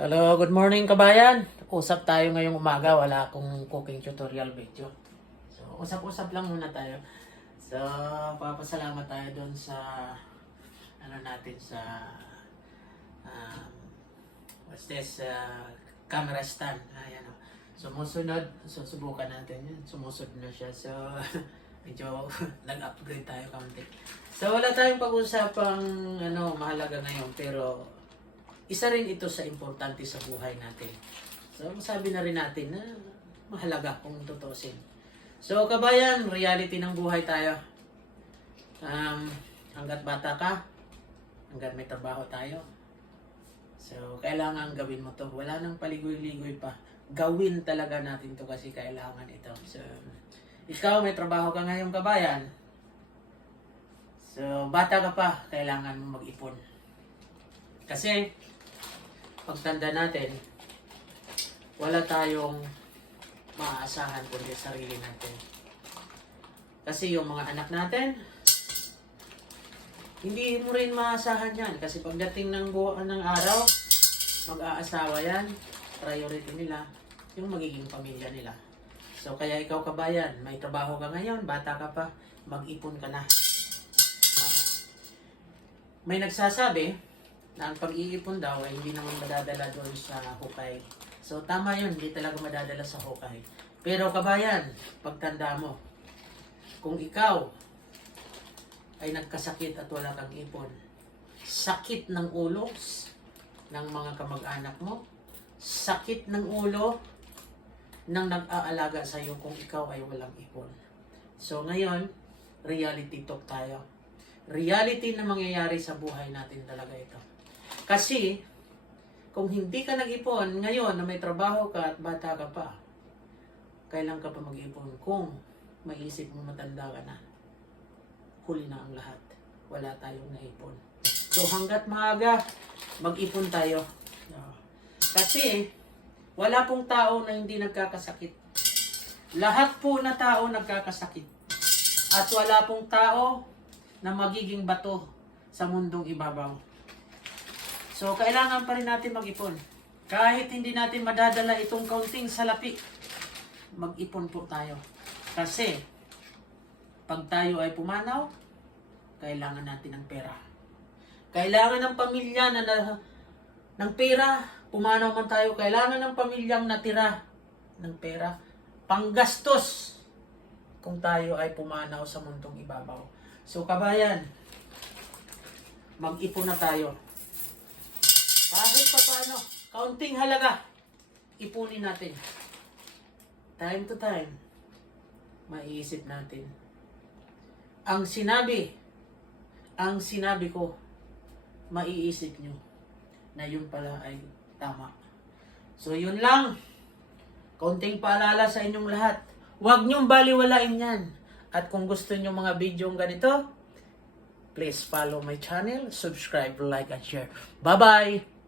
Hello, good morning kabayan. Usap tayo ngayong umaga, wala akong cooking tutorial video. So, usap-usap lang muna tayo. So, papasalamat tayo doon sa natin sa um, what's this camera stand. Ayan o. Sumusunod, susubukan natin yun. Sumusunod na siya. So, medyo nag-upgrade tayo kaunti. So, wala tayong pag-usapang mahalaga ngayon, pero isa rin ito sa importante sa buhay natin. So, masabi na rin natin na mahalaga kung tutusin. So, kabayan, reality ng buhay tayo. Hanggat bata ka, hanggat may trabaho tayo. So, kailangan gawin mo to. Wala nang paligoy-ligoy pa. Gawin talaga natin to kasi kailangan ito. So, ikaw may trabaho ka ngayong kabayan. So, bata ka pa, kailangan mo mag-ipon. Kasi, pagtanda natin, wala tayong maaasahan kundi sarili natin. Kasi yung mga anak natin, hindi mo rin maaasahan yan. Kasi pagdating ng araw, mag-aasawa yan, priority nila, yung magiging pamilya nila. So kaya ikaw kabayan, may trabaho ka ngayon, bata ka pa, mag-ipon ka na. May nagsasabi, na ang pag-iipon daw ay hindi naman madadala doon sa hukay. So tama yun, hindi talaga madadala sa hukay. Pero kabayan, pagtanda mo, kung ikaw ay nagkasakit at wala kang ipon, sakit ng ulo ng mga kamag-anak mo, sakit ng ulo ng nag-aalaga sa iyo kung ikaw ay walang ipon. So ngayon, reality talk tayo. Reality na mangyayari sa buhay natin talaga ito. Kasi, kung hindi ka nag-ipon, ngayon na may trabaho ka at bata ka pa, kailan ka pa mag-ipon? Kung maisip mo matanda ka na, huli na ang lahat. Wala tayong naipon. So, hanggat maaga, mag-ipon tayo. Kasi, wala pong tao na hindi nagkakasakit. Lahat po na tao nagkakasakit. At wala pong tao na magiging bato sa mundong ibabaw. So, kailangan pa rin natin mag-ipon. Kahit hindi natin madadala itong kaunting salapi, mag-ipon po tayo. Kasi, pag tayo ay pumanaw, kailangan natin ng pera. Kailangan ng pamilya ng pera. Pumanaw man tayo, kailangan ng pamilyang natira ng pera. Panggastos kung tayo ay pumanaw sa mundong ibabaw. So, kabayan, mag-ipon na tayo. Kahit pa paano, kaunting halaga, ipunin natin. Time to time, maiisip natin. Ang sinabi ko, maiisip nyo na yun pala ay tama. So yun lang, kaunting paalala sa inyong lahat. Huwag nyong baliwalain yan. At kung gusto nyo mga video ganito, please follow my channel, subscribe, like, and share. Bye-bye!